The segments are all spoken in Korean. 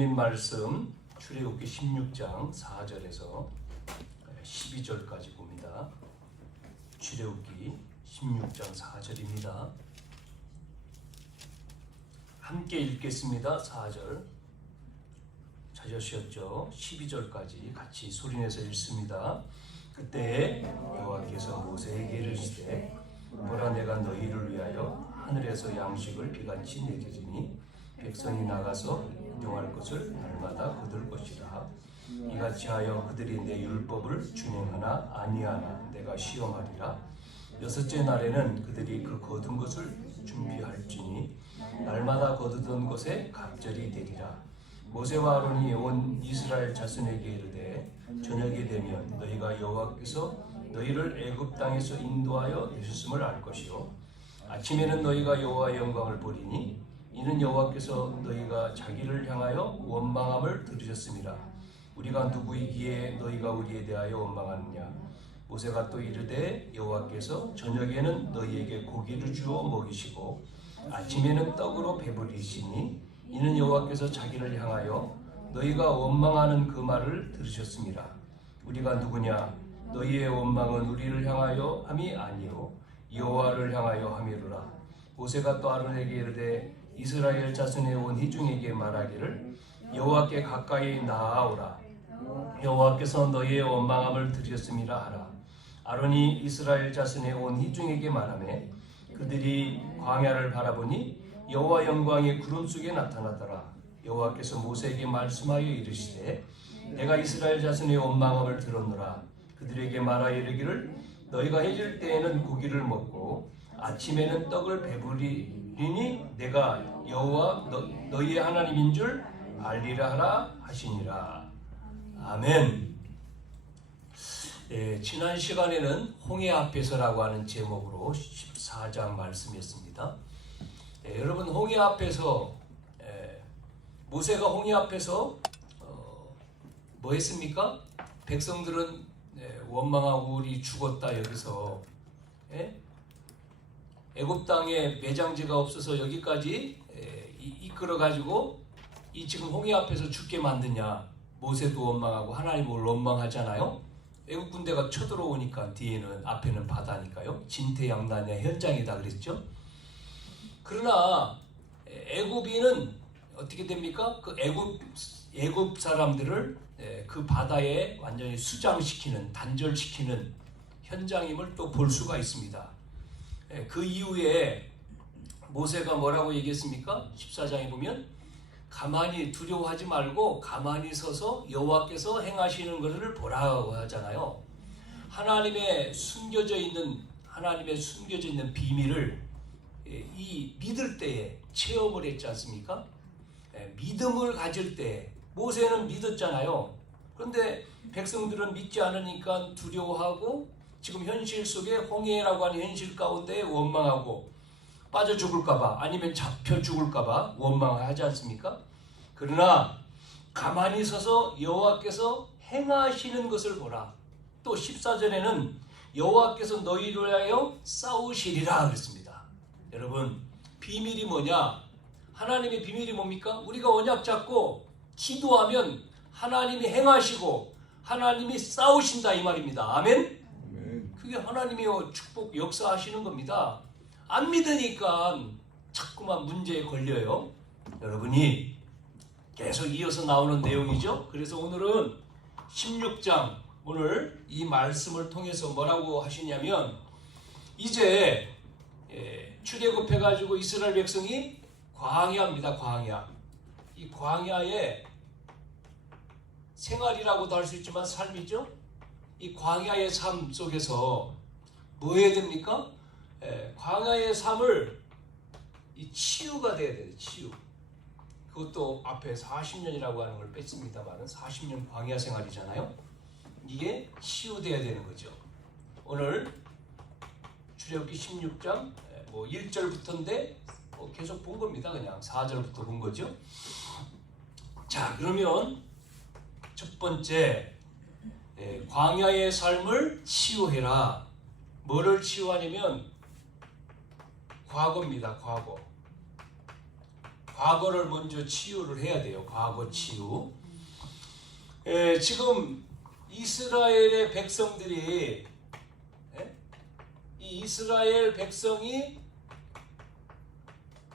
하나님 말씀 출애굽기 16장 4절에서 12절까지 봅니다. 출애굽기 16장 4절입니다. 함께 읽겠습니다. 4절 찾으셨죠? 12절까지 같이 소리내서 읽습니다. 그때 여호와께서 모세에게 이르시되 보라, 내가 너희를 위하여 하늘에서 양식을 비같이 내리리니 백성이 나가서 이동할 것을 날마다 거둘 것이라. 이같이 하여 그들이 내 율법을 준행하나 아니하나 내가 시험하리라. 여섯째 날에는 그들이 그 거둔 것을 준비할지니 날마다 거두던 것에 갑절이 되리라. 모세와 아론이 온 이스라엘 자손에게 이르되 저녁이 되면 너희가 여호와께서 너희를 애굽 땅에서 인도하여 내셨음을 알 것이요 아침에는 너희가 여호와의 영광을 보리니 이는 여호와께서 너희가 자기를 향하여 원망함을 들으셨음이라. 우리가 누구이기에 너희가 우리에 대하여 원망하느냐. 모세가 또 이르되 여호와께서 저녁에는 너희에게 고기를 주어 먹이시고 아침에는 떡으로 배부리시니 이는 여호와께서 자기를 향하여 너희가 원망하는 그 말을 들으셨음이라. 우리가 누구냐. 너희의 원망은 우리를 향하여 함이 아니요 여호와를 향하여 함이로라. 모세가 또 아론에게 이르되 이스라엘 자손의 온 회중에게 말하기를 여호와께 가까이 나아오라. 여호와께서 너희의 원망함을 들으셨음이라 하라. 아론이 이스라엘 자손의 온 회중에게 말하매 그들이 광야를 바라보니 여호와 영광이 구름 속에 나타나더라. 여호와께서 모세에게 말씀하여 이르시되 내가 이스라엘 자손의 원망함을 들었노라. 그들에게 말하여 이르기를 너희가 해질 때에는 고기를 먹고 아침에는 떡을 배부리니 내가 여호와 너희의 하나님인 줄 알리라 하라 하시니라. 아멘. 지난 시간에는 홍해 앞에서라고 하는 제목으로 14장 말씀이었습니다. 여러분, 홍해 앞에서 모세가 홍해 앞에서 뭐 했습니까? 백성들은 원망하고 우리 죽었다 여기서 애굽 땅에 매장지가 없어서 여기까지 이끌어 가지고 이 지금 홍해 앞에서 죽게 만드냐. 모세도 원망하고 하나님을 원망하잖아요. 애굽 군대가 쳐들어오니까 뒤에는 앞에는 바다니까요. 진퇴양난의 현장이다 그랬죠. 그러나 애굽인은 어떻게 됩니까? 그 애굽 사람들을 그 바다에 완전히 수장시키는, 단절시키는 현장임을 또 볼 수가 있습니다. 그 이후에 모세가 뭐라고 얘기했습니까? 14장에 보면 가만히 두려워하지 말고 가만히 서서 여호와께서 행하시는 것을 보라고 하잖아요. 하나님의 숨겨져 있는 비밀을 이 믿을 때에 체험을 했지 않습니까? 믿음을 가질 때 모세는 믿었잖아요. 그런데 백성들은 믿지 않으니까 두려워하고 지금 현실 속에 홍해라고 하는 현실 가운데 원망하고 빠져 죽을까봐 아니면 잡혀 죽을까봐 원망하지 않습니까? 그러나 가만히 서서 여호와께서 행하시는 것을 보라. 또 14절에는 여호와께서 너희를 위하여 싸우시리라 그랬습니다. 여러분, 비밀이 뭐냐? 하나님의 비밀이 뭡니까? 우리가 언약 잡고 기도하면 하나님이 행하시고 하나님이 싸우신다 이 말입니다. 아멘? 그게 하나님의 축복 역사하시는 겁니다. 안 믿으니까 자꾸만 문제에 걸려요. 여러분이 계속 이어서 나오는 내용이죠. 그래서 오늘은 16장 오늘 이 말씀을 통해서 뭐라고 하시냐면 이제 출애굽해가지고 이스라엘 백성이 광야입니다. 광야. 이 광야의 생활이라고도 할 수 있지만 삶이죠. 이 광야의 삶 속에서 뭐 해야 됩니까? 광야의 삶을 이 치유가 돼야 돼요. 치유. 그것도 앞에 40년이라고 하는 걸 뺐습니다만 40년 광야 생활이잖아요. 이게 치유돼야 되는 거죠. 오늘 출애굽기 16장 1절부터인데 계속 본 겁니다. 그냥 4절부터 본 거죠. 자, 그러면 첫 번째 광야의 삶을 치유해라. 뭐를 치유하냐면 과거입니다. 과거를 먼저 치유를 해야 돼요. 과거 치유. 지금 이스라엘의 백성들이 이 이스라엘 백성이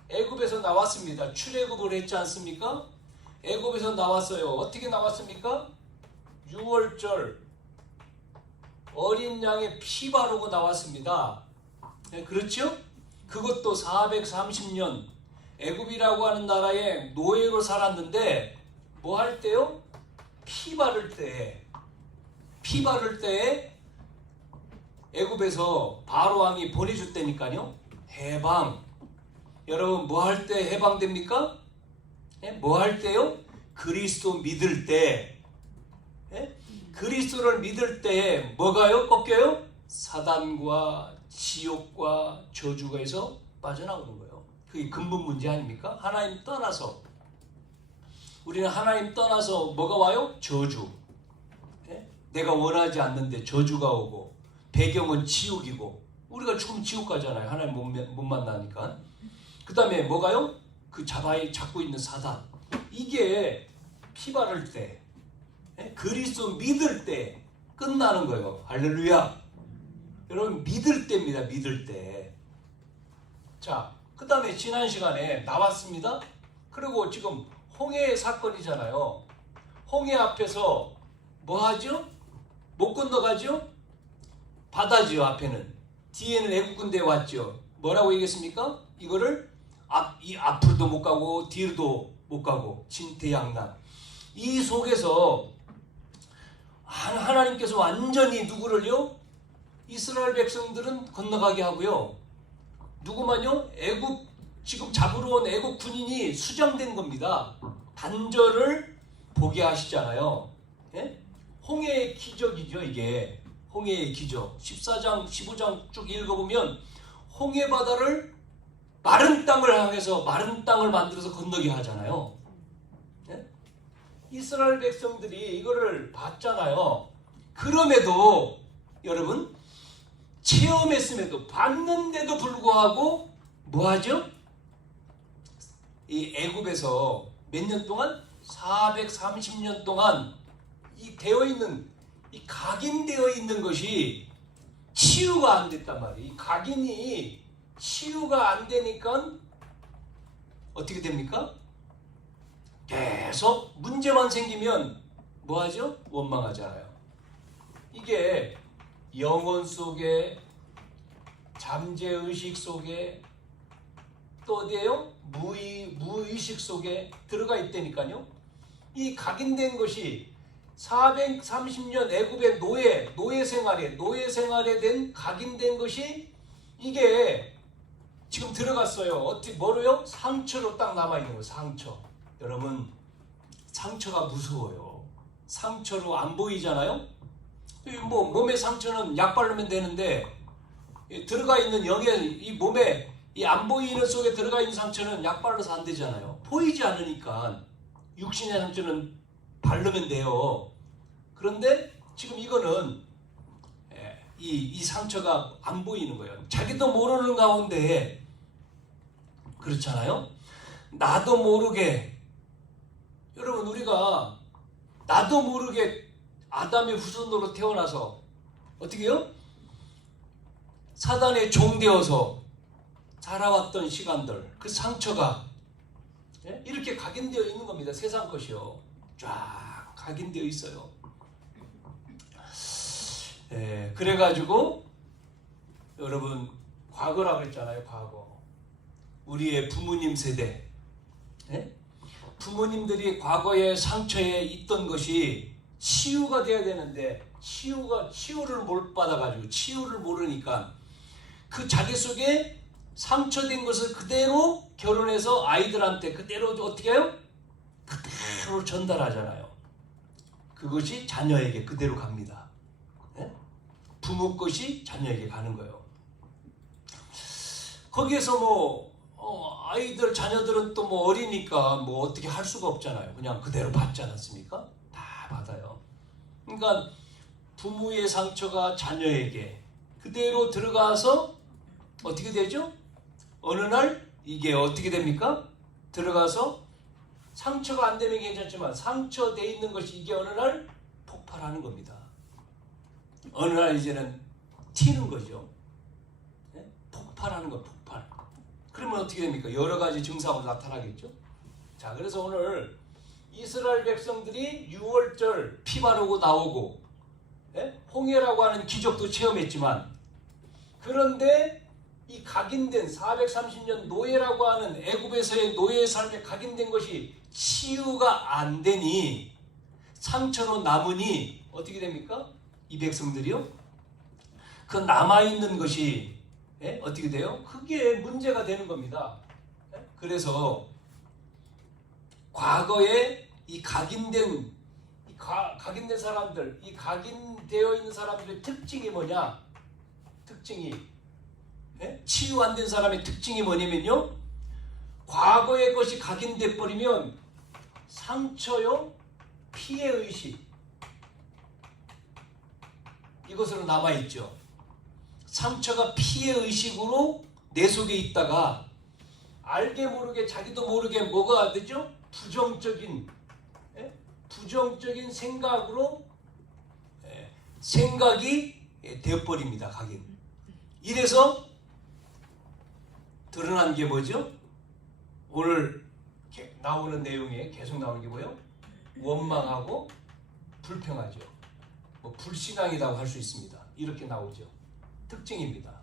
애굽에서 나왔습니다. 출애굽을 했지 않습니까? 애굽에서 나왔어요. 어떻게 나왔습니까? 6월절 어린 양의 피 바르고 나왔습니다. 그렇죠? 그것도 430년 애굽이라고 하는 나라에 노예로 살았는데 뭐 할 때요? 피 바를 때에 애굽에서 바로 왕이 보내줬다니까요. 해방. 여러분 뭐 할 때 해방됩니까? 뭐 할 때요? 그리스도 믿을 때. 그리스도를 믿을 때 뭐가요? 꺾여요? 사단과 지옥과 저주가에서 빠져나오는 거예요. 그게 근본 문제 아닙니까? 하나님 떠나서 우리는 하나님 떠나서 뭐가 와요? 저주. 내가 원하지 않는데 저주가 오고 배경은 지옥이고 우리가 죽으면 지옥 가잖아요. 하나님 못 만나니까. 그 다음에 뭐가요? 그 잡고 있는 사단. 이게 피 바를 때 그리스도 믿을 때 끝나는 거예요. 할렐루야. 여러분 믿을 때입니다. 믿을 때. 자, 그 다음에 지난 시간에 나왔습니다. 그리고 지금 홍해 사건이잖아요. 홍해 앞에서 뭐 하죠? 못 건너가죠? 바다죠. 앞에는. 뒤에는 애국 군대 왔죠. 뭐라고 얘기했습니까? 이거를 앞으로도 못 가고 뒤로도 못 가고 진퇴양난. 이 속에서 하나님께서 완전히 누구를요? 이스라엘 백성들은 건너가게 하고요. 누구만요? 애국 지금 잡으러 온 애국 군인이 수장된 겁니다. 단절을 보게 하시잖아요. 홍해의 기적이죠. 이게 홍해의 기적. 14장 15장 쭉 읽어보면 홍해 바다를 마른 땅을 향해서 마른 땅을 만들어서 건너게 하잖아요. 이스라엘 백성들이 이거를 봤잖아요. 그럼에도 여러분 체험했음에도 봤는데도 불구하고 뭐하죠? 이 애굽에서 몇 년 동안? 430년 동안 이 각인되어 있는 것이 치유가 안 됐단 말이에요. 이 각인이 치유가 안 되니까 어떻게 됩니까? 계속 문제만 생기면 뭐하죠? 원망하잖아요. 이게 영혼 속에 잠재의식 속에 또 어디에요? 무의식 속에 들어가 있다니까요. 이 각인된 것이 430년 애굽의 노예 생활에 된 각인된 것이 이게 지금 들어갔어요. 어떻게 뭐로요? 상처로 딱 남아 있는 거예요. 상처. 여러분 상처가 무서워요. 상처로 안 보이잖아요. 뭐 몸의 상처는 약 바르면 되는데 들어가 있는 이 몸에 이 안 보이는 속에 들어가 있는 상처는 약 발라서 안 되잖아요. 보이지 않으니까 육신의 상처는 바르면 돼요. 그런데 지금 이거는 이 상처가 안 보이는 거예요. 자기도 모르는 가운데 그렇잖아요. 나도 모르게 여러분 우리가 나도 모르게 아담의 후손으로 태어나서 어떻게 해요? 사단의 종 되어서 살아왔던 시간들 그 상처가 이렇게 각인되어 있는 겁니다. 세상 것이요. 쫙 각인되어 있어요. 그래가지고 여러분 과거라고 했잖아요. 과거. 우리의 부모님 세대 부모님들이 과거의 상처에 있던 것이 치유가 돼야 되는데 치유를 못 받아가지고 치유를 모르니까 그 자기 속에 상처된 것을 그대로 결혼해서 아이들한테 그대로 어떻게 해요? 그대로 전달하잖아요. 그것이 자녀에게 그대로 갑니다. 부모 것이 자녀에게 가는 거예요. 거기에서 아이들 자녀들은 또 어리니까 어떻게 할 수가 없잖아요. 그냥 그대로 받지 않았습니까? 다 받아요. 그러니까 부모의 상처가 자녀에게 그대로 들어가서 어떻게 되죠? 어느 날 이게 어떻게 됩니까? 들어가서 상처가 안 되면 괜찮지만 상처돼 있는 것이 이게 어느 날 폭발하는 겁니다. 어느 날 이제는 튀는 거죠. 네? 폭발하는 거, 폭발. 그러면 어떻게 됩니까? 여러 가지 증상으로 나타나겠죠. 자, 그래서 오늘 이스라엘 백성들이 6월절 피 바르고 나오고, 예? 홍해라고 하는 기적도 체험했지만, 그런데 이 각인된 430년 노예라고 하는 애굽에서의 노예의 삶에 각인된 것이 치유가 안 되니 상처로 남으니 어떻게 됩니까? 이 백성들이요? 그 남아있는 것이 어떻게 돼요? 그게 문제가 되는 겁니다. 그래서 과거에 이 각인된 사람들, 이 각인되어 있는 사람들의 특징이 뭐냐? 특징이 치유 안 된 사람의 특징이 뭐냐면요, 과거의 것이 각인돼 버리면 상처요, 피해의식, 이것으로 남아있죠. 상처가 피해의식으로 내 속에 있다가 알게 모르게 자기도 모르게 뭐가 되죠? 부정적인 생각으로 생각이 되어버립니다. 각인. 이래서 드러난 게 뭐죠? 오늘 나오는 내용에 계속 나오는 게 뭐예요? 원망하고 불평하죠. 뭐 불신앙이라고 할 수 있습니다. 이렇게 나오죠. 특징입니다.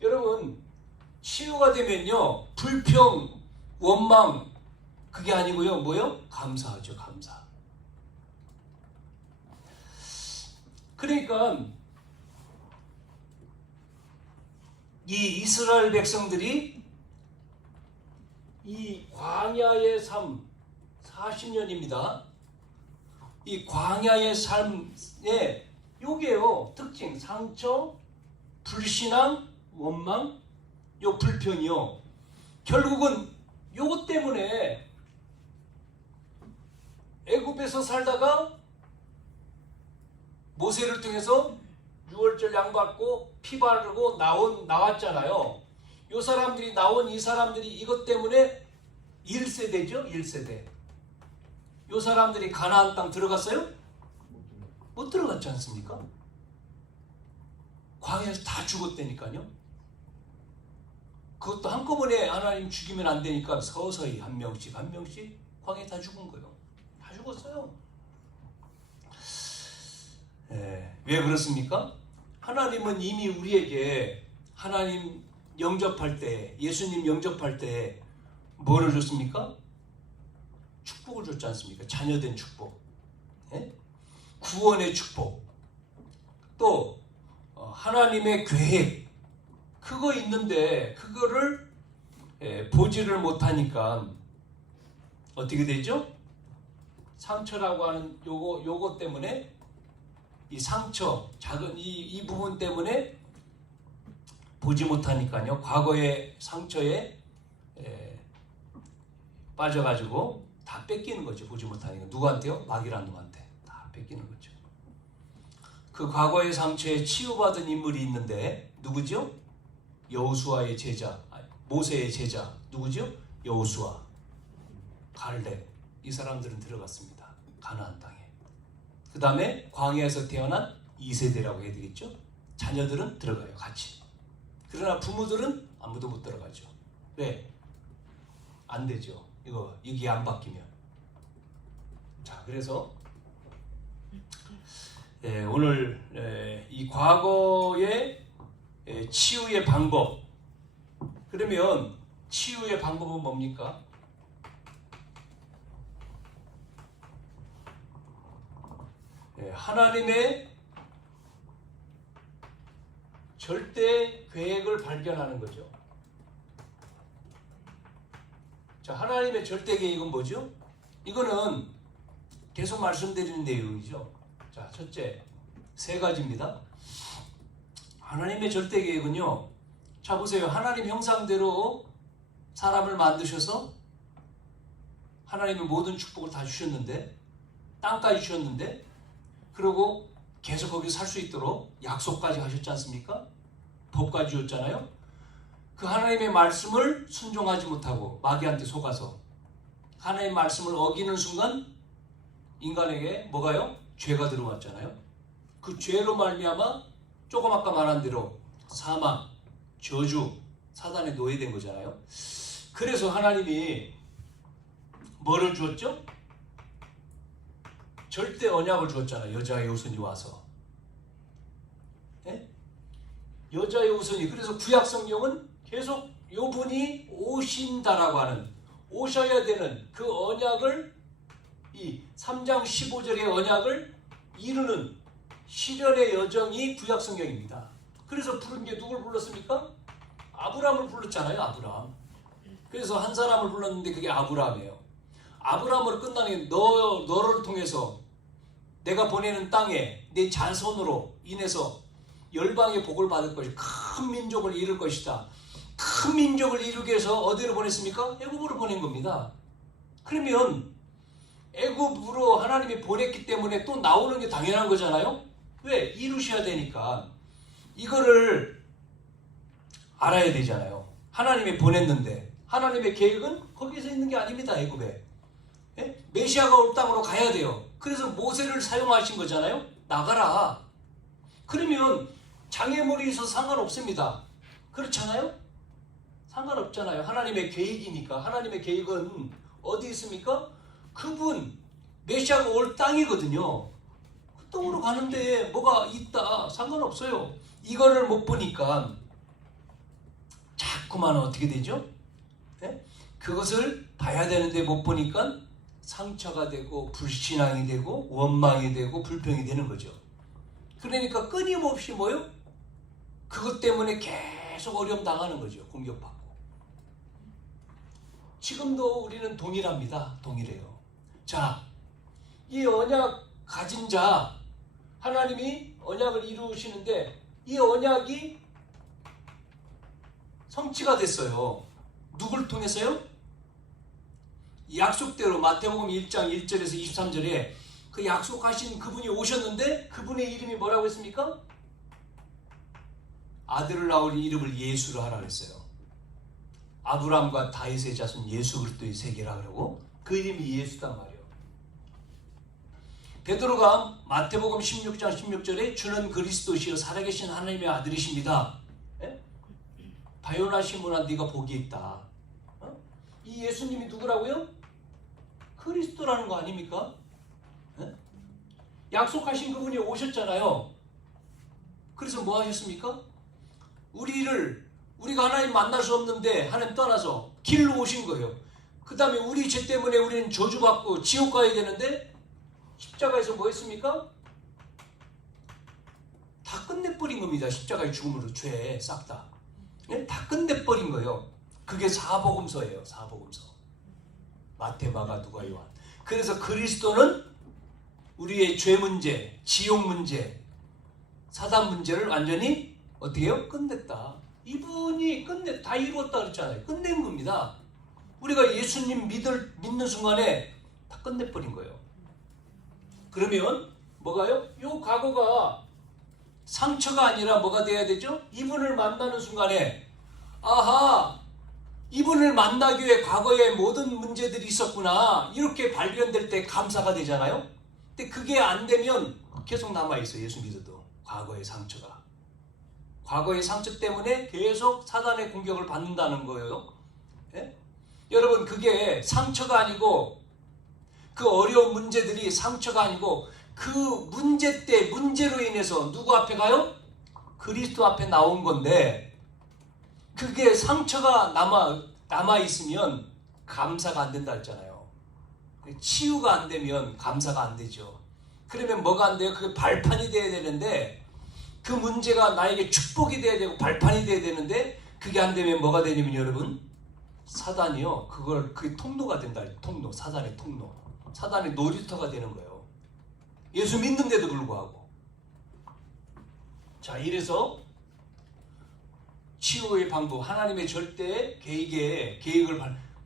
여러분, 치유가 되면요, 불평, 원망, 그게 아니고요, 뭐요? 감사하죠. 감사. 그러니까 이 이스라엘 백성들이 이 광야의 삶 40년입니다. 이 광야의 삶에 요게요, 특징, 상처, 불신앙, 원망, 요 불평이요, 결국은 요것 때문에 애굽에서 살다가 모세를 통해서 6월절 양받고 피 바르고 나왔잖아요. 요 사람들이 나온 이 사람들이 이것 때문에 1세대죠. 1세대. 요 사람들이 가나안 땅 들어갔어요? 못 들어갔지 않습니까? 광야에서 다 죽었다니까요. 그것도 한꺼번에 하나님 죽이면 안 되니까 서서히 한 명씩 광야에 다 죽은 거예요. 다 죽었어요. 왜 그렇습니까? 하나님은 이미 우리에게 하나님 영접할 때, 예수님 영접할 때 뭐를 줬습니까? 축복을 줬지 않습니까? 자녀된 축복, 구원의 축복, 또 하나님의 계획, 그거 있는데 그거를 보지를 못하니까 어떻게 되죠? 상처라고 하는 요거 때문에, 이 상처, 작은 이 부분 때문에 보지 못하니까요, 과거의 상처에 빠져가지고 다 뺏기는 거죠. 보지 못하니까. 누구한테요? 마귀라는 놈한테 다 뺏기는 거죠. 그 과거의 상처에 치유받은 인물이 있는데 누구죠? 여호수아의 제자, 모세의 제자, 누구죠? 여호수아, 갈렙, 이 사람들은 들어갔습니다. 가나안 땅에. 그 다음에 광야에서 태어난 2세대라고 해야 되겠죠? 자녀들은 들어가요, 같이. 그러나 부모들은 아무도 못 들어가죠. 왜? 안 되죠. 이게 안 바뀌면. 자, 그래서 오늘 이 과거의 치유의 방법. 그러면 치유의 방법은 뭡니까? 하나님의 절대 계획을 발견하는 거죠. 자, 하나님의 절대 계획은 뭐죠? 이거는 계속 말씀드리는 내용이죠. 자, 첫째, 세 가지입니다. 하나님의 절대 계획은요, 자 보세요. 하나님 형상대로 사람을 만드셔서 하나님의 모든 축복을 다 주셨는데, 땅까지 주셨는데, 그리고 계속 거기 살 수 있도록 약속까지 하셨지 않습니까? 법까지 줬잖아요. 그 하나님의 말씀을 순종하지 못하고 마귀한테 속아서 하나님의 말씀을 어기는 순간 인간에게 뭐가요? 죄가 들어왔잖아요. 그 죄로 말미암아 조금 아까 말한 대로 사망, 저주, 사단에 노예된 거잖아요. 그래서 하나님이 뭐를 주었죠? 절대 언약을 주었잖아요. 여자의 후손이 와서. 네? 여자의 후손이. 그래서 구약 성경은 계속 요분이 오신다라고 하는, 오셔야 되는 그 언약을, 이 3장 15절의 언약을 이루는 시련의 여정이 구약 성경입니다. 그래서 부른 게 누굴 불렀습니까? 아브라함을 불렀잖아요. 아브라함. 그래서 한 사람을 불렀는데 그게 아브라함이에요. 아브라함으로 끝나는 게 너를 통해서 내가 보내는 땅에 내 자손으로 인해서 열방의 복을 받을 것이 큰 민족을 이룰 것이다. 큰 민족을 이루기 위해서 어디로 보냈습니까? 애굽으로 보낸 겁니다. 그러면 애굽으로 하나님이 보냈기 때문에 또 나오는 게 당연한 거잖아요. 왜? 이루셔야 되니까. 이거를 알아야 되잖아요. 하나님이 보냈는데 하나님의 계획은 거기서 있는 게 아닙니다. 애굽에. 예? 메시아가 올 땅으로 가야 돼요. 그래서 모세를 사용하신 거잖아요. 나가라. 그러면 장애물이 있어서 상관없습니다. 그렇잖아요? 상관없잖아요. 하나님의 계획이니까. 하나님의 계획은 어디 있습니까? 그분 메시아가 올 땅이거든요. 그 땅으로 가는데 뭐가 있다. 상관없어요. 이거를 못 보니까 자꾸만 어떻게 되죠? 네? 그것을 봐야 되는데 못 보니까 상처가 되고 불신앙이 되고 원망이 되고 불평이 되는 거죠. 그러니까 끊임없이 뭐요? 그것 때문에 계속 어려움 당하는 거죠. 공격받고. 지금도 우리는 동일합니다. 동일해요. 자, 이 언약 가진 자, 하나님이 언약을 이루시는데 이 언약이 성취가 됐어요. 누굴 통해서요? 약속대로 마태복음 1장 1절에서 23절에 그 약속하신 그분이 오셨는데 그분의 이름이 뭐라고 했습니까? 아들을 낳을 이름을 예수로 하라 그랬어요. 아브라함과 다윗의 자손 예수 그리스도의 세계라 그러고 그 이름이 예수단 말이에요. 베드로가 마태복음 16장 16절에 주는 그리스도시요 살아계신 하나님의 아들이십니다. 예? 바요나 시몬아 네가 복이 있다. 이 예수님이 누구라고요? 그리스도라는 거 아닙니까? 예? 약속하신 그분이 오셨잖아요. 그래서 뭐 하셨습니까? 우리가 하나님 만날 수 없는데 하나님 떠나서 길로 오신 거예요. 그 다음에 우리 죄 때문에 우리는 저주받고 지옥 가야 되는데 십자가에서 뭐 했습니까? 다 끝내버린 겁니다. 십자가의 죽음으로 죄 싹 다. 다 끝내버린 거예요. 그게 사복음서예요. 사복음서. 마태, 마가, 누가, 요한. 그래서 그리스도는 우리의 죄 문제, 지옥 문제, 사단 문제를 완전히 어떻게 해요? 끝냈다. 이분이 다 이루었다 그랬잖아요. 끝낸 겁니다. 우리가 예수님 믿는 순간에 다 끝내버린 거예요. 그러면 뭐가요? 요 과거가 상처가 아니라 뭐가 돼야 되죠? 이분을 만나는 순간에 아하, 이분을 만나기 위해 과거에 모든 문제들이 있었구나 이렇게 발견될 때 감사가 되잖아요. 근데 그게 안 되면 계속 남아있어요. 예수 믿어도 과거의 상처가. 과거의 상처 때문에 계속 사단의 공격을 받는다는 거예요. 예? 여러분 그게 상처가 아니고 그 어려운 문제들이 상처가 아니고 그 문제 때 문제로 인해서 누구 앞에 가요? 그리스도 앞에 나온 건데 그게 상처가 남아있으면 감사가 안 된다 했잖아요. 치유가 안 되면 감사가 안 되죠. 그러면 뭐가 안 돼요? 그게 발판이 돼야 되는데 그 문제가 나에게 축복이 돼야 되고 발판이 돼야 되는데 그게 안 되면 뭐가 되냐면 여러분 사단이요. 그게 통로가 된다. 통로. 사단의 통로. 사단의 놀이터가 되는 거예요. 예수 믿는데도 불구하고. 자, 이래서 치유의 방법, 하나님의 절대 계획을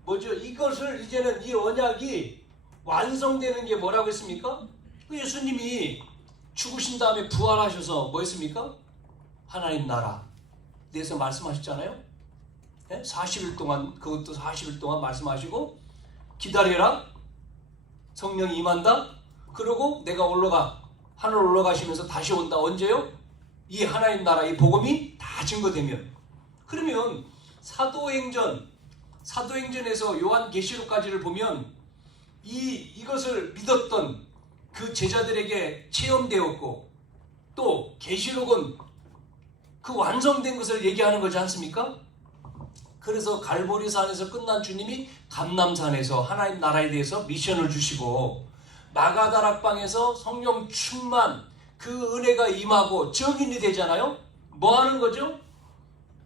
뭐죠? 이것을 이제는 이 언약이 완성되는 게 뭐라고 했습니까? 예수님이 죽으신 다음에 부활하셔서 뭐 했습니까? 하나님 나라 대해서 말씀하셨잖아요. 40일 동안, 그것도 40일 동안 말씀하시고 기다려라, 성령이 임한다. 그러고 내가 하늘 올라가시면서 다시 온다. 언제요? 이 하나님 나라, 이 복음이 다 증거되면. 그러면 사도행전에서 요한계시록까지를 보면 이것을 믿었던 그 제자들에게 체험되었고, 또 계시록은 그 완성된 것을 얘기하는 거지 않습니까? 그래서 갈보리산에서 끝난 주님이 감람산에서 하나님 나라에 대해서 미션을 주시고, 마가다락방에서 성령 충만, 그 은혜가 임하고 증인이 되잖아요. 뭐 하는 거죠?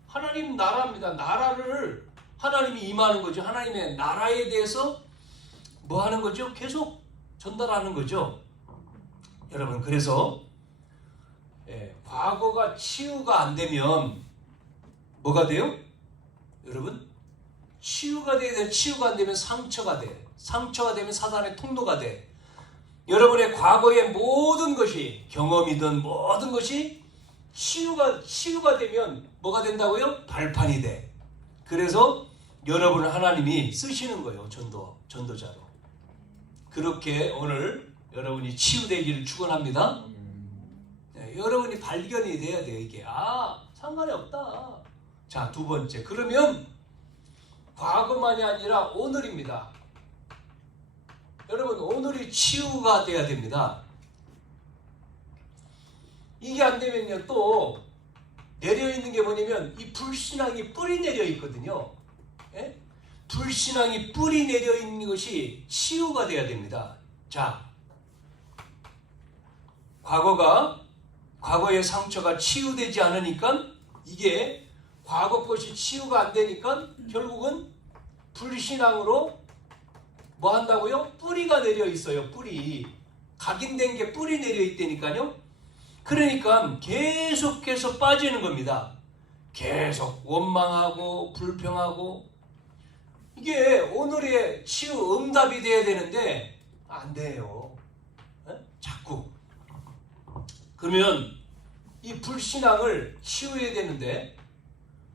하나님 나라입니다. 나라를 하나님이 임하는 거죠. 하나님의 나라에 대해서 뭐 하는 거죠? 계속 전달하는 거죠. 여러분, 그래서 과거가 치유가 안 되면 뭐가 돼요? 여러분, 치유가 안 되면 상처가 돼. 상처가 되면 사단의 통로가 돼. 여러분의 과거의 모든 것이, 경험이든 모든 것이 치유가 되면 뭐가 된다고요? 발판이 돼. 그래서 여러분을 하나님이 쓰시는 거예요. 전도자로. 그렇게 오늘 여러분이 치유되기를 축원합니다. 여러분이 발견이 돼야 돼요. 이게 상관이 없다. 자, 두 번째, 그러면 과거만이 아니라 오늘입니다. 여러분, 오늘이 치유가 돼야 됩니다. 이게 안 되면요, 또 내려있는 게 뭐냐면 이 불신앙이 뿌리 내려 있거든요. 불신앙이 뿌리 내려 있는 것이 치유가 돼야 됩니다. 자, 과거의 상처가 치유되지 않으니까, 이게 과거 것이 치유가 안 되니까 결국은 불신앙으로 뭐 한다고요? 뿌리가 내려 있어요. 뿌리. 각인된 게 뿌리 내려 있다니까요. 그러니까 계속해서 빠지는 겁니다. 계속 원망하고 불평하고. 이게 오늘의 치유 응답이 돼야 되는데 안 돼요. 자꾸. 그러면 이 불신앙을 치유해야 되는데,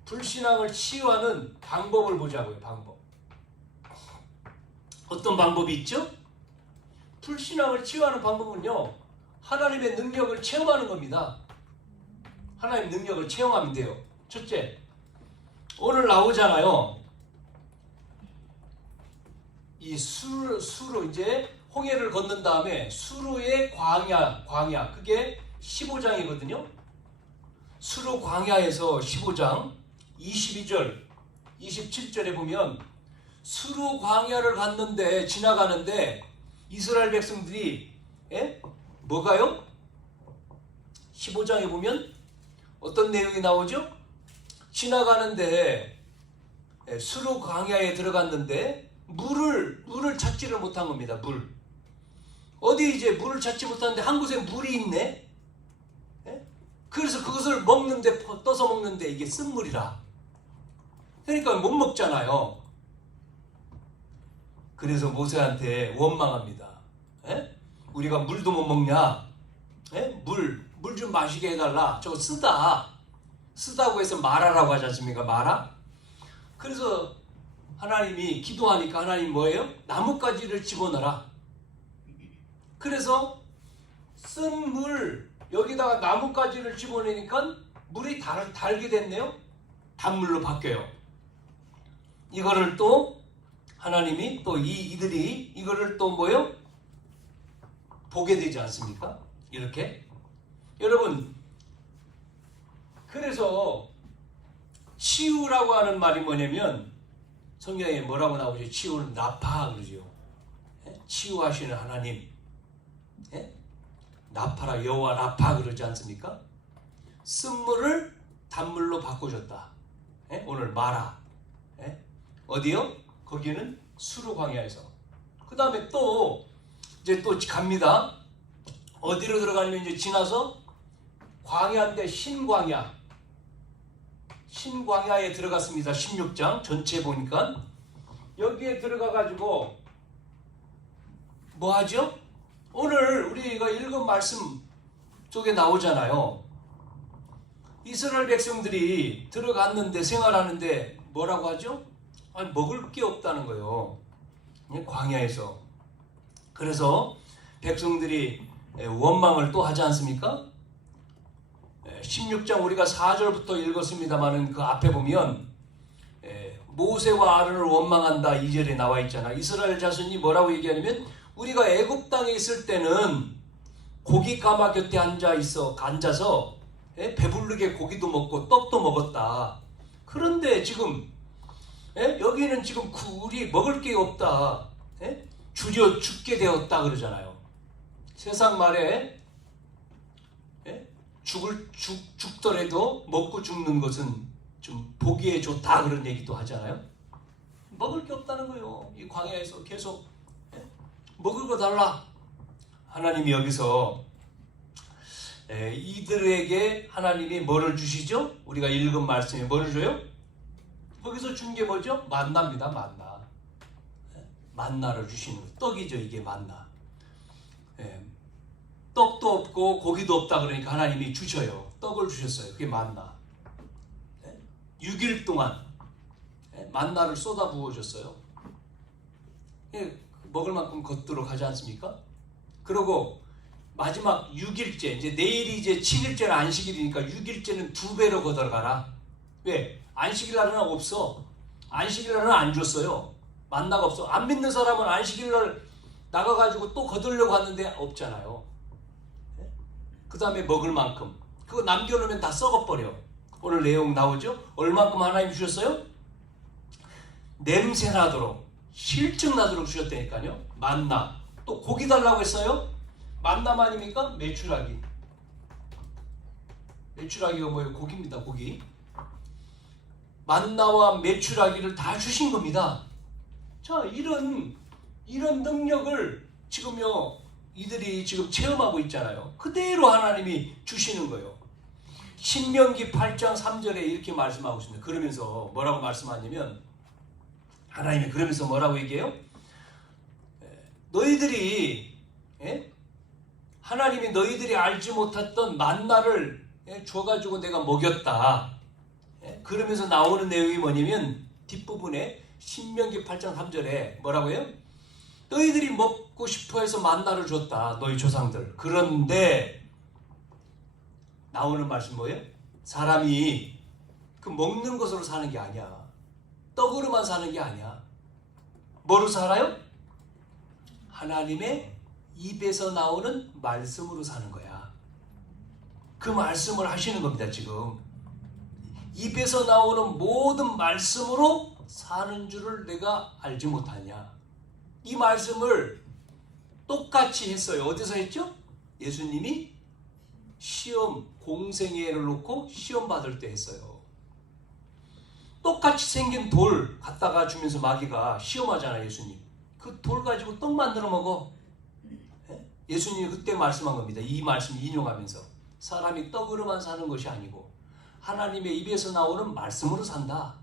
불신앙을 치유하는 방법을 보자고요. 방법. 어떤 방법이 있죠? 불신앙을 치유하는 방법은요, 하나님의 능력을 체험하는 겁니다. 하나님의 능력을 체험하면 돼요. 첫째, 오늘 나오잖아요. 이 수로 이제 홍해를 건넌 다음에 수로의 광야, 그게 15장이거든요. 수로 광야에서 15장 22절, 27절에 보면 수로 광야를 지나가는데 이스라엘 백성들이 뭐가요? 15장에 보면 어떤 내용이 나오죠? 지나가는데 수로 광야에 들어갔는데 물을 찾지를 못한 겁니다. 어디 이제 물을 찾지 못하는데 한 곳에 물이 있네. 그래서 그것을 떠서 먹는데 이게 쓴물이라. 그러니까 못 먹잖아요. 그래서 모세한테 원망합니다. 우리가 물도 못 먹냐? 물 좀 마시게 해달라. 저거 쓰다고 해서 마라라고 하지 않습니까? 마라. 그래서 하나님이 기도하니까 하나님 뭐예요? 나뭇가지를 집어넣어라. 그래서 쓴 물 여기다가 나뭇가지를 집어넣으니까 물이 달게 됐네요. 단물로 바뀌어요. 이거를 또 하나님이 또 이들이 이거를 또 뭐예요? 보게 되지 않습니까? 이렇게. 여러분, 그래서 치유라고 하는 말이 뭐냐면 성경에 뭐라고 나오죠? 치유는 나파 그러죠. 치유하시는 하나님. 나파라, 여호와 나파 그러지 않습니까? 쓴물을 단물로 바꿔줬다. 오늘 마라. 어디요? 거기는 수로 광야에서. 그 다음에 이제 또 갑니다. 어디로 들어가냐면 이제 지나서 광야인데 신광야에 들어갔습니다. 16장 전체 보니까 여기에 들어가가지고 뭐 하죠? 오늘 우리가 읽은 말씀 쪽에 나오잖아요. 이스라엘 백성들이 들어갔는데 생활하는데 뭐라고 하죠? 아니, 먹을 게 없다는 거예요. 광야에서. 그래서 백성들이 원망을 또 하지 않습니까? 16장 우리가 4절부터 읽었습니다만 그 앞에 보면 모세와 아론을 원망한다 2절에 나와 있잖아. 이스라엘 자손이 뭐라고 얘기하냐면 우리가 애굽 땅에 있을 때는 고기 가마 곁에 앉아서 배부르게 고기도 먹고 떡도 먹었다. 그런데 지금 여기는 지금 우리 먹을 게 없다. 줄여 죽게 되었다 그러잖아요. 세상 말에 죽더라도 먹고 죽는 것은 좀 보기에 좋다 그런 얘기도 하잖아요. 먹을 게 없다는 거예요. 이 광야에서 계속 먹을 거 달라. 하나님이 여기서 이들에게 하나님이 뭐를 주시죠? 우리가 읽은 말씀에 뭐를 줘요? 거기서 준 게 뭐죠? 만나입니다. 만나. 만나를 주시는 거예요. 떡이죠. 이게 만나. 떡도 없고 고기도 없다 그러니까 하나님이 주셔요. 떡을 주셨어요. 그게 만나. 6일 동안 만나를 쏟아 부어줬어요. 먹을 만큼 걷도록 하지 않습니까? 그리고 마지막 6일째, 이제 내일이 이제 7일째는 안식일이니까 6일째는 2배로 걷어가라. 왜? 안식일 날은 없어. 안식일 날은 안 줬어요. 만나가 없어. 안 믿는 사람은 안식일 날 나가가지고 또 거두려고 하는데 없잖아요. 그 다음에 먹을 만큼. 그거 남겨놓으면 다 썩어버려. 오늘 내용 나오죠? 얼만큼 하나님 주셨어요? 냄새 나도록, 실증 나도록 주셨다니까요. 만나. 또 고기 달라고 했어요? 만나만입니까? 메추라기. 메추라기가 뭐예요? 고기입니다. 고기. 만나와 메추라기를 다 주신 겁니다. 자, 이런 능력을 지금요 이들이 지금 체험하고 있잖아요. 그대로 하나님이 주시는 거예요. 신명기 8장 3절에 이렇게 말씀하고 있습니다. 그러면서 뭐라고 말씀하냐면 하나님이 그러면서 뭐라고 얘기해요? 너희들이 하나님이 너희들이 알지 못했던 만나를 줘가지고 내가 먹였다. 그러면서 나오는 내용이 뭐냐면 뒷부분에 신명기 8장 3절에 뭐라고 해요? 너희들이 먹고 싶어해서 만나를 줬다. 너희 조상들. 그런데 나오는 말씀 뭐예요? 사람이 그 먹는 것으로 사는 게 아니야. 떡으로만 사는 게 아니야. 뭐로 살아요? 하나님의 입에서 나오는 말씀으로 사는 거야. 그 말씀을 하시는 겁니다. 지금 입에서 나오는 모든 말씀으로 사는 줄을 내가 알지 못하냐. 이 말씀을 똑같이 했어요. 어디서 했죠? 예수님이 시험, 공생애를 놓고 시험 받을 때 했어요. 똑같이 생긴 돌 갖다가 주면서 마귀가 시험하잖아요. 예수님. 그 돌 가지고 떡 만들어 먹어. 예수님이 그때 말씀한 겁니다. 이 말씀 인용하면서 사람이 떡으로만 사는 것이 아니고 하나님의 입에서 나오는 말씀으로 산다.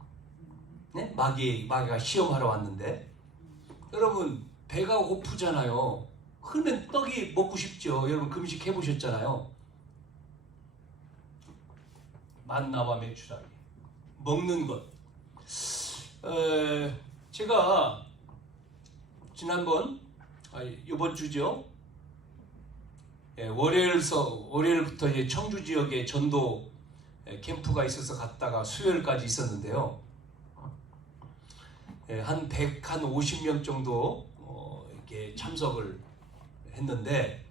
네? 마귀가 시험하러 왔는데 여러분 배가 고프잖아요. 그러면 떡이 먹고 싶죠. 여러분 금식 해보셨잖아요. 만나와 메추라기 먹는 것. 제가 지난번 이번 주죠. 월요일부터 이제 청주 지역에 전도 캠프가 있어서 갔다가 수요일까지 있었는데요. 한 150명 정도 이렇게 참석을 했는데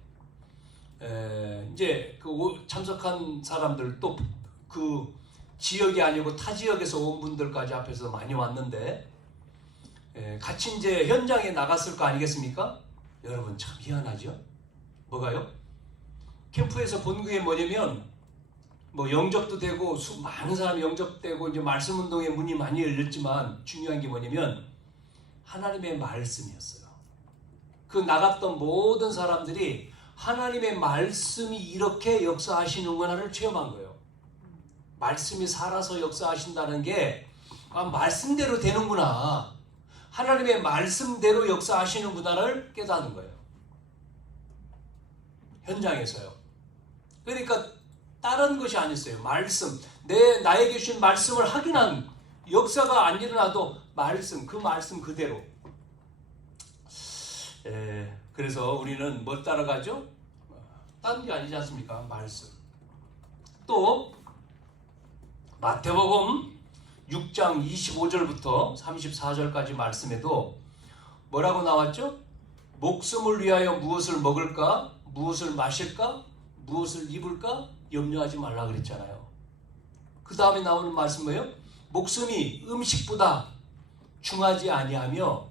이제 그 참석한 사람들 또 그 지역이 아니고 타 지역에서 온 분들까지 앞에서 많이 왔는데 같이 이제 현장에 나갔을 거 아니겠습니까? 여러분 참 희한하죠? 뭐가요? 캠프에서 본 게 뭐냐면 뭐 영접도 되고 많은 사람이 영접되고 이제 말씀 운동의 문이 많이 열렸지만 중요한 게 뭐냐면 하나님의 말씀이었어요. 그 나갔던 모든 사람들이 하나님의 말씀이 이렇게 역사하시는구나를 체험한 거예요. 말씀이 살아서 역사하신다는 게 말씀대로 되는구나. 하나님의 말씀대로 역사하시는구나를 깨닫는 거예요. 현장에서요. 그러니까 다른 것이 아니었어요. 말씀. 나에게 주신 말씀을 확인한 역사가 안 일어나도 말씀, 그 말씀 그대로. 그래서 우리는 뭘 따라가죠? 딴 게 아니지 않습니까? 말씀. 또 마태복음 6장 25절부터 34절까지 말씀에도 뭐라고 나왔죠? 목숨을 위하여 무엇을 먹을까? 무엇을 마실까? 무엇을 입을까? 염려하지 말라 그랬잖아요. 그 다음에 나오는 말씀 뭐예요? 목숨이 음식보다 중하지 아니하며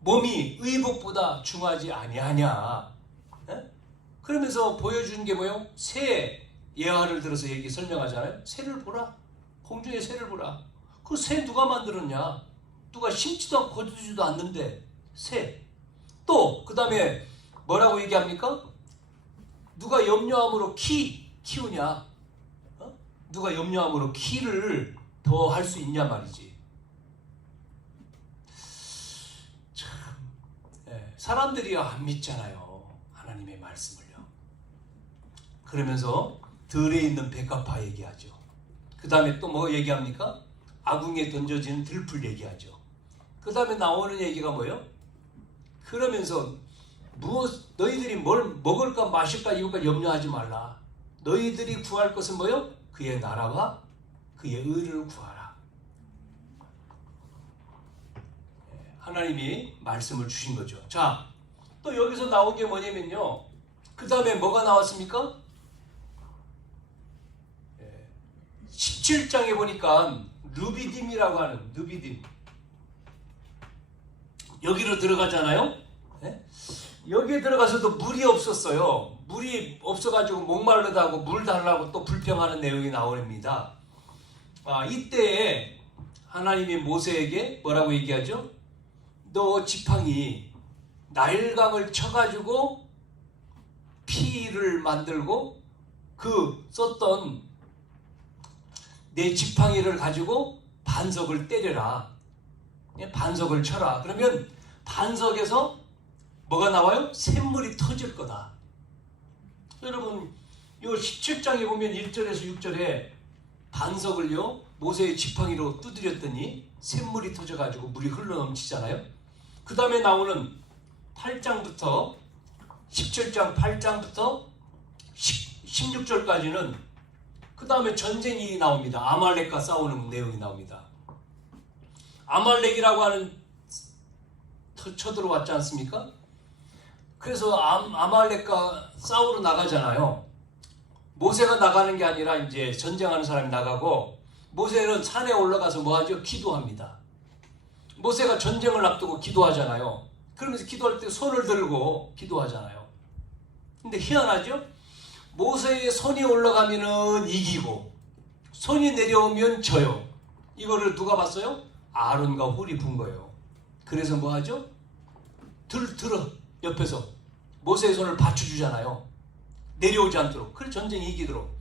몸이 의복보다 중하지 아니하냐. 그러면서 보여주는 게 뭐예요? 새 예화를 들어서 설명하잖아요. 새를 보라. 공중의 새를 보라. 그 새 누가 만들었냐? 누가 심지도 않고 거두지도 않는데 새. 또 그 다음에 뭐라고 얘기합니까? 누가 염려함으로 키우냐? 누가 염려함으로 키를 더 할 수 있냐 말이지. 참, 사람들이 안 믿잖아요. 하나님의 말씀을요. 그러면서 들에 있는 백합화 얘기하죠. 그 다음에 또 뭐 얘기합니까? 아궁이에 던져지는 들풀 얘기하죠. 그 다음에 나오는 얘기가 뭐예요? 그러면서 너희들이 뭘 먹을까 마실까 이유가 염려하지 말라. 너희들이 구할 것은 뭐예요? 그의 나라와 그의 의를 구하라. 하나님이 말씀을 주신 거죠. 자, 또 여기서 나온 게 뭐냐면요. 그 다음에 뭐가 나왔습니까? 17장에 보니까 느비딤이라고 하는 느비딤. 여기로 들어가잖아요. 여기에 들어가서도 물이 없었어요. 물이 없어가지고 목마르다고 물 달라고 또 불평하는 내용이 나옵니다. 이때 하나님이 모세에게 뭐라고 얘기하죠? 너 지팡이 나일강을 쳐가지고 피를 만들고 그 썼던 내 지팡이를 가지고 반석을 때려라. 반석을 쳐라. 그러면 반석에서 뭐가 나와요? 샘물이 터질 거다. 여러분, 이 17장에 보면 1절에서 6절에 반석을요 모세의 지팡이로 두드렸더니 샘물이 터져가지고 물이 흘러넘치잖아요. 그 다음에 나오는 8장부터 17장 8장부터 16절까지는 그 다음에 전쟁이 나옵니다. 아말렉과 싸우는 내용이 나옵니다. 아말렉이라고 하는 쳐들어왔지 않습니까? 그래서 아말렉과 싸우러 나가잖아요. 모세가 나가는 게 아니라 이제 전쟁하는 사람이 나가고 모세는 산에 올라가서 뭐 하죠? 기도합니다. 모세가 전쟁을 앞두고 기도하잖아요. 그러면서 기도할 때 손을 들고 기도하잖아요. 근데 희한하죠? 모세의 손이 올라가면은 이기고 손이 내려오면 져요. 이거를 누가 봤어요? 아론과 홀이 본 거예요. 그래서 뭐 하죠? 들어 옆에서 모세의 손을 받쳐주잖아요. 내려오지 않도록. 그래서 전쟁이 이기도록.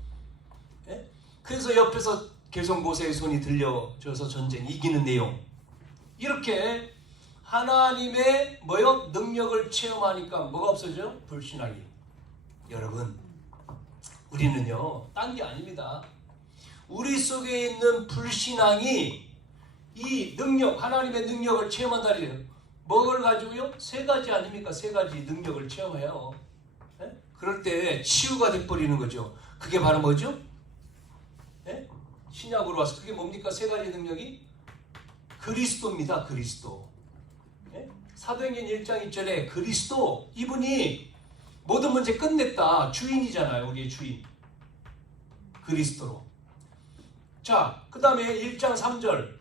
그래서 옆에서 계속 모세의 손이 들려줘서 전쟁이 이기는 내용. 이렇게 하나님의 뭐요? 능력을 체험하니까 뭐가 없어져요? 불신하기. 여러분, 우리는요 딴 게 아닙니다. 우리 속에 있는 불신앙이 이 능력, 하나님의 능력을 체험한다는 뭘 가지고요? 세 가지 아닙니까? 세 가지 능력을 체험해요. 그럴 때 치유가 돼버리는 거죠. 그게 바로 뭐죠? 신약으로 와서 그게 뭡니까? 세 가지 능력이 그리스도입니다. 그리스도. 사도행전 1장 1절에 그리스도, 이분이 모든 문제 끝냈다. 주인이잖아요. 우리의 주인. 그리스도로. 자, 그 다음에 1장 3절.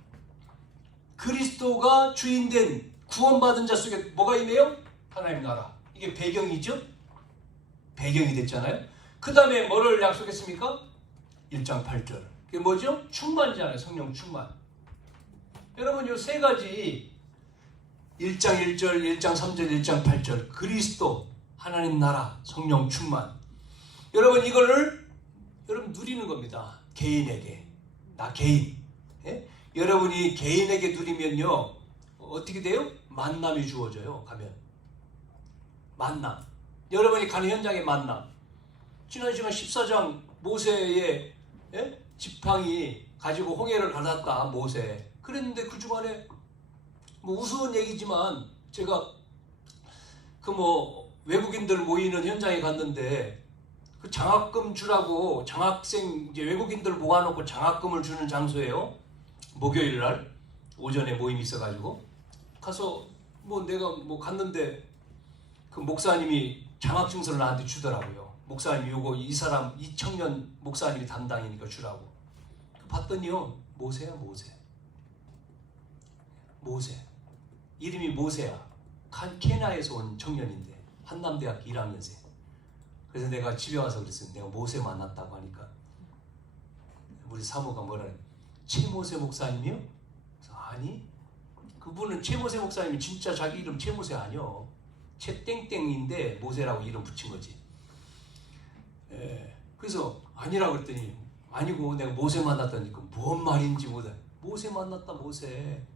그리스도가 주인된 구원받은 자 속에 뭐가 있네요? 하나님 나라. 이게 배경이죠? 배경이 됐잖아요. 그 다음에 뭐를 약속했습니까? 1장 8절. 그게 뭐죠? 충만이잖아요. 성령 충만. 여러분, 이 세 가지 1장 1절, 1장 3절, 1장 8절. 그리스도, 하나님 나라, 성령 충만. 여러분, 이거를 여러분 누리는 겁니다. 개인에게. 나 개인. 여러분이 개인에게 누리면요 어떻게 돼요? 만남이 주어져요. 가면 만남. 여러분이 가는 현장에 만남. 지난 시간 14장 모세의 지팡이 가지고 홍해를 갈랐다 모세. 그랬는데 그 주간에 뭐 우스운 얘기지만 제가 그 뭐 외국인들 모이는 현장에 갔는데 그 장학금 주라고 장학생 이제 외국인들 모아놓고 장학금을 주는 장소예요. 목요일 날 오전에 모임이 있어가지고 가서 뭐 내가 뭐 갔는데 그 목사님이 장학증서를 나한테 주더라고요. 목사님 요거 이 사람 이 청년 목사님이 담당이니까 주라고. 봤더니요 모세야 모세 이름이 모세야. 케냐에서 온 청년인데 한남대학교 1학년생. 그래서 내가 집에 와서 그랬어요. 내가 모세 만났다고 하니까 우리 사모가 뭐라 그래? 최모세 목사님이요? 그래서 아니 그분은 최모세 목사님이 진짜 자기 이름 최모세 아니요. 최땡땡인데 모세라고 이름 붙인 거지. 그래서 아니라고 그랬더니 아니고 내가 모세 만났다니 뭔 말인지 못해. 모세 만났다 모세.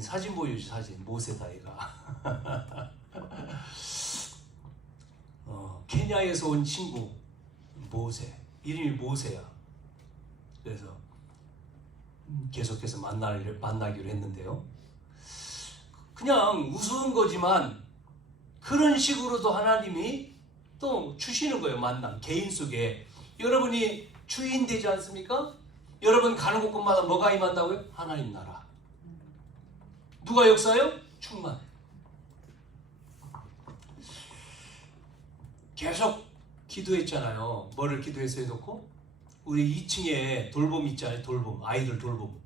사진 보여주지 사진. 모세다 얘가. 케냐에서 온 친구 모세. 이름이 모세야. 그래서 계속해서 만나기로 했는데요. 그냥 우스운 거지만 그런 식으로도 하나님이 또 주시는 거예요. 만남 개인 속에. 여러분이 주인 되지 않습니까? 여러분 가는 곳곳마다 뭐가 임한다고요? 하나님 나라. 누가 역사요? 충만. 계속 기도했잖아요. 뭐를 기도했어요 놓고? 우리 2층에 돌봄 있잖아요. 돌봄. 아이들 돌봄.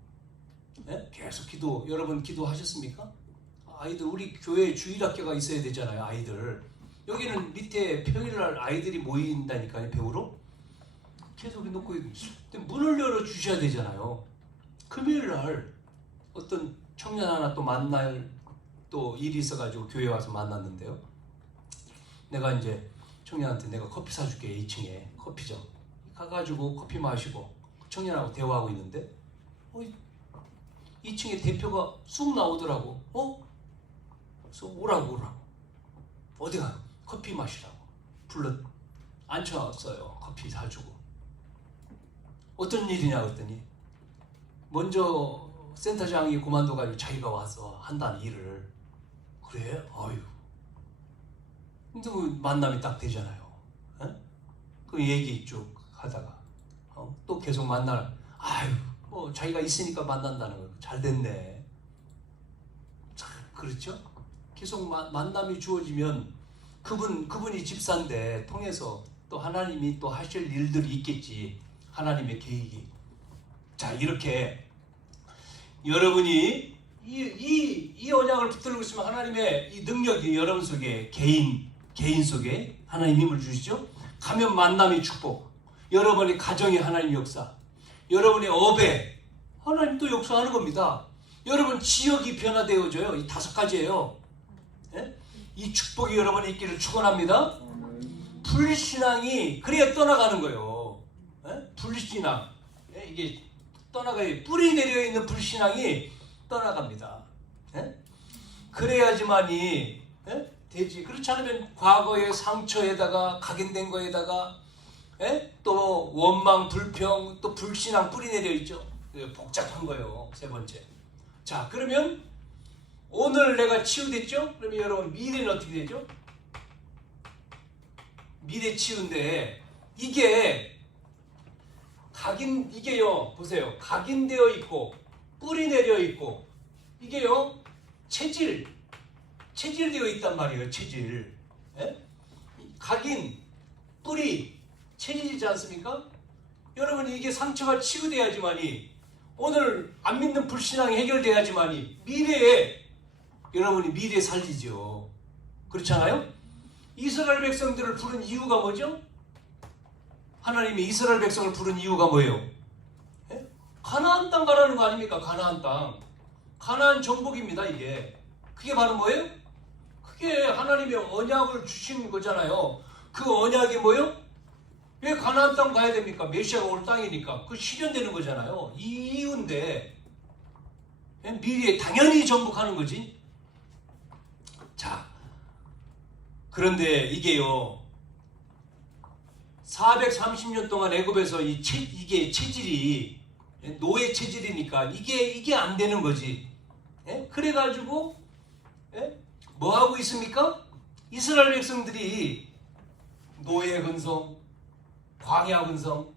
네? 계속 기도. 여러분 기도하셨습니까? 아이들 우리 교회에 주일학교가 있어야 되잖아요. 아이들. 여기는 밑에 평일날 아이들이 모인다니까요. 배우러. 계속 놓고 문을 열어 주셔야 되잖아요. 금요일날 어떤 청년 하나 또 만날 또 일이 있어가지고 교회 와서 만났는데요. 내가 이제 청년한테 내가 커피 사줄게. 2층에 커피점 가가지고 커피 마시고 청년하고 대화하고 있는데 2층에 대표가 쑥 나오더라고. 그래서 오라고 어디가 커피 마시라고 불러 앉혀놨어요. 커피 사주고. 어떤 일이냐 그랬더니 먼저 센터장이 그만둬가지고 자기가 와서 한다는 일을. 그래? 아유. 근데 그 만남이 딱 되잖아요. 그 얘기 쭉 하다가 또 계속 아유 뭐 자기가 있으니까 만난다는 거. 잘 됐네. 참 그렇죠? 계속 만남이 주어지면 그분이 집사인데 통해서 또 하나님이 또 하실 일들이 있겠지. 하나님의 계획이. 자 이렇게 여러분이 이 언약을 붙들고 있으면 하나님의 이 능력이 여러분 속에 개인 속에 하나님 힘을 주시죠. 가면 만남의 축복. 여러분의 가정에 하나님 역사. 여러분의 업에 하나님 또 역사하는 겁니다. 여러분 지역이 변화되어져요. 이 5가지예요. 예? 이 축복이 여러분이 있기를 축원합니다. 불신앙이 그래야 떠나가는 거예요. 예? 불신앙. 예? 이게 떠나가요. 뿌리 내려 있는 불신앙이 떠나갑니다. 예? 그래야지만이 예? 되지. 그렇지 않으면 과거의 상처에다가 각인된 거에다가 예? 또 원망, 불평, 또 불신앙 뿌리 내려 있죠. 복잡한 거예요. 3번째. 자, 그러면 오늘 내가 치유됐죠? 그러면 여러분 미래는 어떻게 되죠? 미래 치유인데 이게요. 보세요. 각인되어 있고 뿌리 내려 있고 이게요. 체질되어 있단 말이에요. 체질. 예? 각인, 뿌리, 체질이지 않습니까? 여러분 이게 상처가 치유돼야지만이 오늘 안 믿는 불신앙이 해결돼야지만이 여러분이 미래에 살리죠. 그렇잖아요? 이스라엘 백성들을 부른 이유가 뭐죠? 하나님이 이스라엘 백성을 부른 이유가 뭐예요? 예? 가나안 땅 가라는 거 아닙니까? 가나안 땅. 가나안 정복입니다. 이게. 그게 바로 뭐예요? 그게 하나님의 언약을 주신 거잖아요. 그 언약이 뭐예요? 왜 가나안 땅 가야 됩니까? 메시아가 올 땅이니까. 그 실현되는 거잖아요. 이 이유인데 미래에 당연히 정복하는 거지. 자, 그런데 이게요. 430년 동안 애굽에서 이게 체질이 노예 체질이니까 이게 안 되는 거지. 그래가지고 뭐 하고 있습니까? 이스라엘 백성들이 노예 근성, 광야 근성,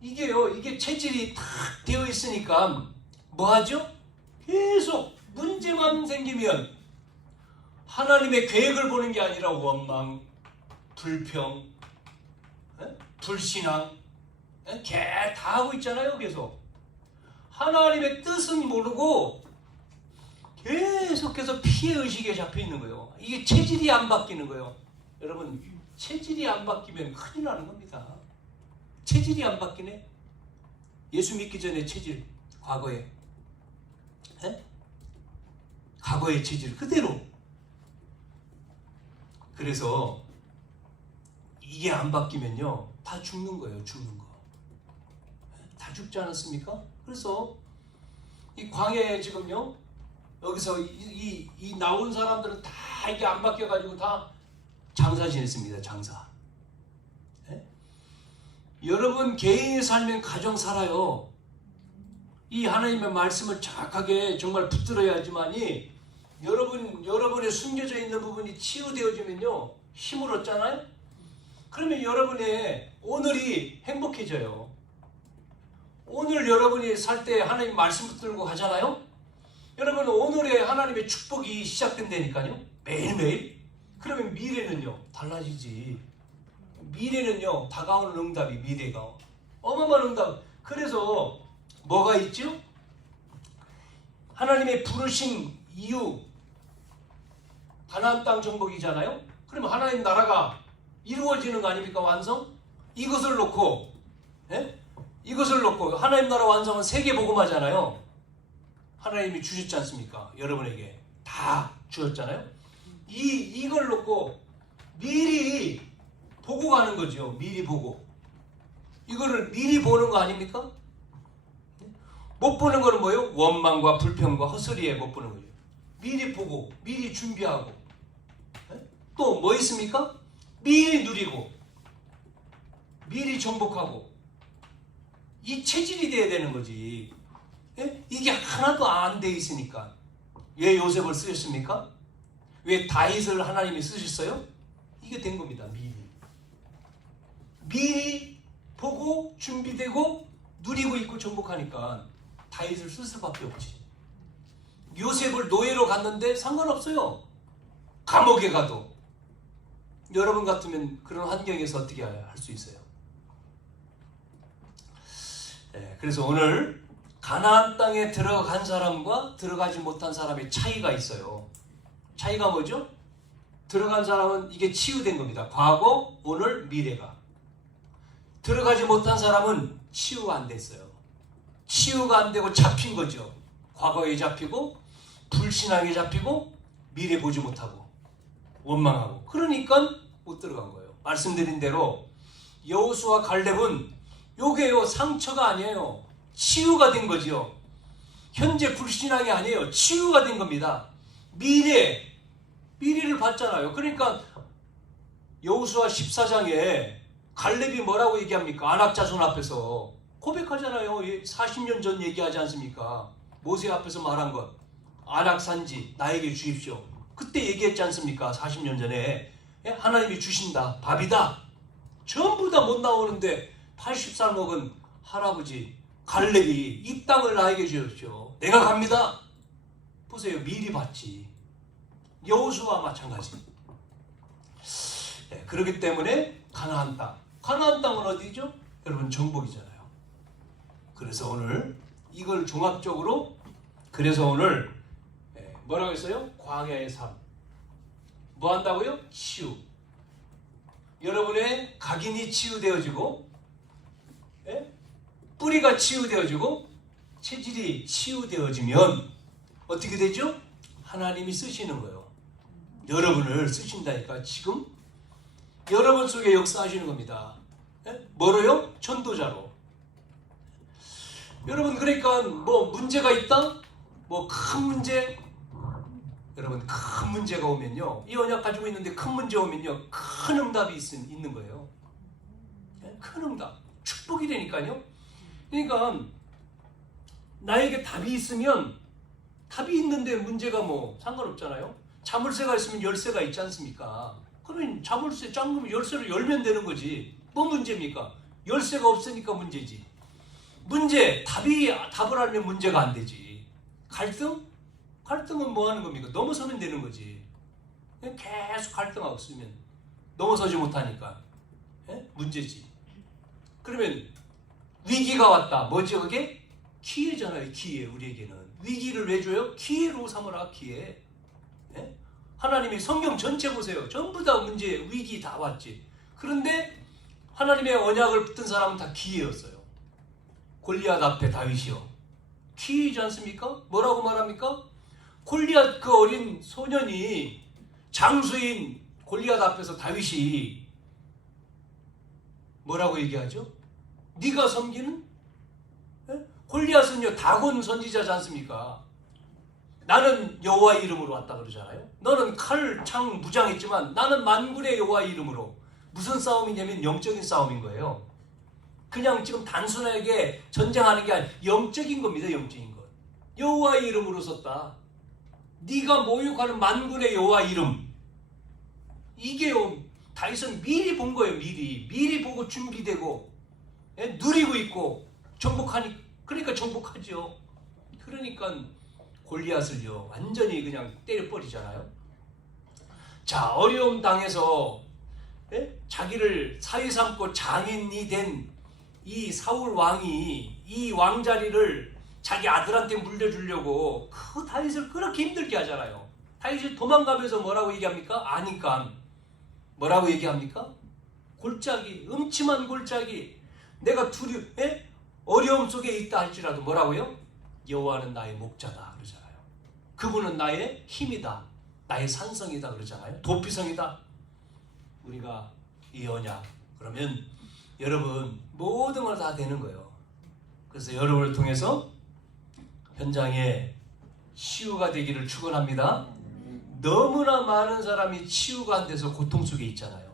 이게 체질이 딱 되어 있으니까 뭐 하죠? 계속 문제만 생기면 하나님의 계획을 보는 게 아니라 원망, 불평, 불신앙, 다 하고 있잖아요. 계속 하나님의 뜻은 모르고 계속해서 피해의식에 잡혀 있는 거예요. 이게 체질이 안 바뀌는 거예요. 여러분, 체질이 안 바뀌면 큰일 나는 겁니다. 체질이 안 바뀌네. 예수 믿기 전에 체질, 과거에 과거의 체질 그대로. 그래서 이게 안 바뀌면요 다 죽는 거예요. 죽는 거. 다 죽지 않았습니까? 그래서 이 광야에 지금요 여기서 이 나온 사람들은 다 이게 안 바뀌어가지고 다 장사 지냈습니다. 장사. 여러분 개인이 살면 가정 살아요. 이 하나님의 말씀을 정확하게 정말 붙들어야지만이 여러분의 숨겨져 있는 부분이 치유되어지면요 힘을 얻잖아요. 그러면 여러분의 오늘이 행복해져요. 오늘 여러분이 살 때 하나님 말씀 붙들고 가잖아요. 여러분 오늘의 하나님의 축복이 시작된다니까요. 매일매일. 그러면 미래는요 달라지지. 미래는요 다가오는 응답이 미래가 어마어마한 응답. 그래서 뭐가 있죠? 하나님의 부르신 이유 가나안 땅 정복이잖아요. 그러면 하나님 나라가 이루어지는 거 아닙니까? 완성? 이것을 놓고 이것을 놓고 하나님 나라 완성은 세계 복음하잖아요. 하나님이 주셨지 않습니까? 여러분에게 다 주셨잖아요. 이걸 놓고 미리 보고 가는 거죠. 미리 보고. 이거를 미리 보는 거 아닙니까? 못 보는 거는 뭐예요? 원망과 불평과 헛소리에 못 보는 거죠. 미리 보고 미리 준비하고 또 뭐 있습니까? 미리 누리고 미리 정복하고 이 체질이 돼야 되는 거지. 이게 하나도 안 돼 있으니까. 왜 요셉을 쓰셨습니까? 왜 다윗을 하나님이 쓰셨어요? 이게 된 겁니다. 미리 보고 준비되고 누리고 있고 정복하니까 다윗을 쓸 수밖에 없지. 요셉을 노예로 갔는데 상관없어요. 감옥에 가도. 여러분 같으면 그런 환경에서 어떻게 할 수 있어요? 그래서 오늘 가나안 땅에 들어간 사람과 들어가지 못한 사람의 차이가 있어요. 차이가 뭐죠? 들어간 사람은 이게 치유된 겁니다. 과거, 오늘, 미래가. 들어가지 못한 사람은 치유가 안 됐어요. 치유가 안 되고 잡힌 거죠. 과거에 잡히고 불신앙에 잡히고 미래 보지 못하고 원망하고. 그러니까 못 들어간 거예요. 말씀드린 대로 여호수아 갈렙은 요게요 상처가 아니에요. 치유가 된 거지요. 현재 불신앙이 아니에요. 치유가 된 겁니다. 미래를 봤잖아요. 그러니까 여호수아 14장에 갈렙이 뭐라고 얘기합니까? 아낙 자손 앞에서 고백하잖아요. 40년 전 얘기하지 않습니까? 모세 앞에서 말한 것. 아낙 산지 나에게 주십시오. 그때 얘기했지 않습니까? 40년 전에 하나님이 주신다. 밥이다. 전부 다 못 나오는데 80살 먹은 할아버지 갈렙이 이 땅을 나에게 주십시오. 내가 갑니다. 보세요. 미리 봤지. 여호수아와 마찬가지. 그렇기 때문에 가나안 땅은 어디죠? 여러분 정복이잖아요. 그래서 오늘 이걸 종합적으로 그래서 오늘 뭐라고 했어요? 광야의 삶. 뭐 한다고요? 치유. 여러분의 각인이 치유되어지고 뿌리가 치유되어지고 체질이 치유되어지면 어떻게 되죠? 하나님이 쓰시는 거예요. 여러분을 쓰신다니까. 지금 여러분 속에 역사하시는 겁니다. 뭐로요? 전도자로. 여러분 그러니까 뭐 문제가 있다? 뭐 큰 문제? 여러분 큰 문제가 오면요. 이 언약 가지고 있는데 큰 문제 오면요. 큰 응답이 있는 거예요. 큰 응답. 축복이 되니까요. 그러니까 나에게 답이 있으면 답이 있는데 문제가 뭐 상관없잖아요. 자물쇠가 있으면 열쇠가 있지 않습니까? 그러면 자물쇠 잠그면 열쇠를 열면 되는 거지. 뭐 문제입니까? 열쇠가 없으니까 문제지. 답을 알면 문제가 안 되지. 갈등? 갈등은 뭐 하는 겁니까? 넘어서면 되는 거지. 그냥 계속 갈등하고 있으면 넘어서지 못하니까 문제지. 그러면 위기가 왔다. 뭐지 그게? 기회잖아요. 기회. 우리에게는 위기를 왜 줘요? 기회로 삼으라. 기회. 하나님이 성경 전체 보세요. 전부 다 문제, 위기 다 왔지. 그런데 하나님의 언약을 붙든 사람은 다 기회였어요. 골리앗 앞에 다윗이요. 기회이지 않습니까? 뭐라고 말합니까? 골리앗 그 어린 소년이 장수인 골리앗 앞에서 다윗이 뭐라고 얘기하죠? 네가 섬기는? 골리앗은요 다곤 선지자지 않습니까? 나는 여호와의 이름으로 왔다 그러잖아요. 너는 칼, 창, 무장했지만 나는 만군의 여호와의 이름으로. 무슨 싸움이냐면 영적인 싸움인 거예요. 그냥 지금 단순하게 전쟁하는 게 아니라 영적인 겁니다. 영적인 것. 여호와의 이름으로 섰다. 네가 모욕하는 만군의 여호와 이름. 이게요. 다윗은 미리 본 거예요. 미리 보고 준비되고 누리고 있고 그러니까 정복하죠. 그러니까 골리앗을요 완전히 그냥 때려버리잖아요. 자, 어려움 당해서 자기를 사위 삼고 장인이 된 이 사울 왕이 이 왕자리를 자기 아들한테 물려주려고 그 다윗을 그렇게 힘들게 하잖아요. 다윗이 도망가면서 뭐라고 얘기합니까? 아니까 뭐라고 얘기합니까? 골짜기, 음침한 골짜기, 내가 어려움 속에 있다 할지라도 뭐라고요? 여호와는 나의 목자다 그러잖아요. 그분은 나의 힘이다, 나의 산성이다 그러잖아요. 도피성이다. 우리가 이 언약 그러면 여러분 모든 걸 다 되는 거예요. 그래서 여러분을 통해서 현장에 치유가 되기를 축원합니다. 너무나 많은 사람이 치유가 안 돼서 고통 속에 있잖아요.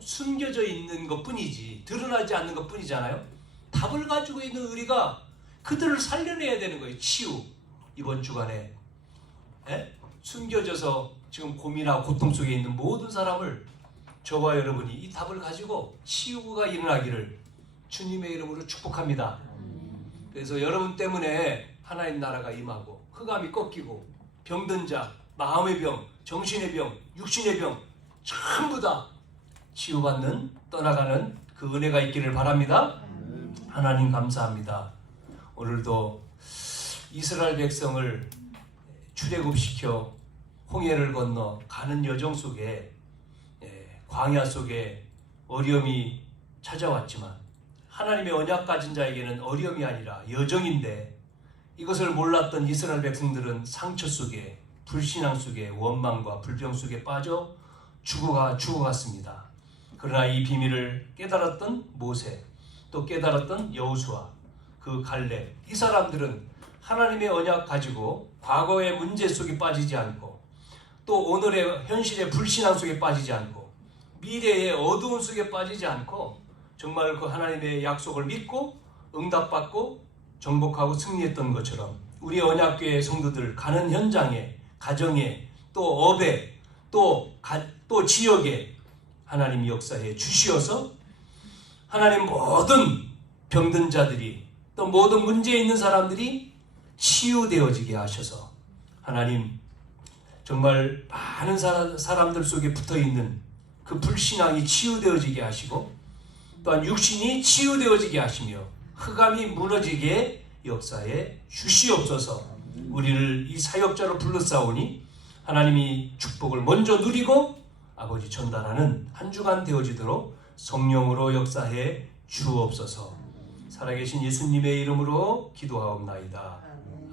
숨겨져 있는 것뿐이지 드러나지 않는 것뿐이잖아요. 답을 가지고 있는 우리가 그들을 살려내야 되는 거예요. 치유. 이번 주간에 숨겨져서 지금 고민하고 고통 속에 있는 모든 사람을 저와 여러분이 이 답을 가지고 치유가 일어나기를 주님의 이름으로 축복합니다. 그래서 여러분 때문에 하나님 나라가 임하고 흑암이 꺾이고 병든 자, 마음의 병, 정신의 병, 육신의 병 전부 다 치유받는 떠나가는 그 은혜가 있기를 바랍니다. 하나님 감사합니다. 오늘도 이스라엘 백성을 출애굽시켜 홍해를 건너 가는 여정 속에 광야 속에 어려움이 찾아왔지만 하나님의 언약 가진 자에게는 어려움이 아니라 여정인데 이것을 몰랐던 이스라엘 백성들은 상처 속에 불신앙 속에 원망과 불평 속에 빠져 죽어갔습니다. 그러나 이 비밀을 깨달았던 모세 또 깨달았던 여호수아 그 갈렙 이 사람들은 하나님의 언약 가지고 과거의 문제 속에 빠지지 않고 또 오늘의 현실의 불신앙 속에 빠지지 않고 미래의 어두운 속에 빠지지 않고 정말 그 하나님의 약속을 믿고 응답받고 정복하고 승리했던 것처럼 우리 언약교회 성도들 가는 현장에 가정에 또 업에 또 지역에 하나님 역사에 주시어서 하나님 모든 병든 자들이 또 모든 문제 있는 사람들이 치유되어지게 하셔서 하나님 정말 많은 사람들 속에 붙어있는 그 불신앙이 치유되어지게 하시고 또한 육신이 치유되어지게 하시며 흑암이 무너지게 역사에 주시옵소서. 우리를 이 사역자로 불러싸우니 하나님이 축복을 먼저 누리고 아버지 전달하는 한 주간 되어지도록 성령으로 역사해 주옵소서. 살아계신 예수님의 이름으로 기도하옵나이다.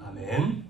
아멘.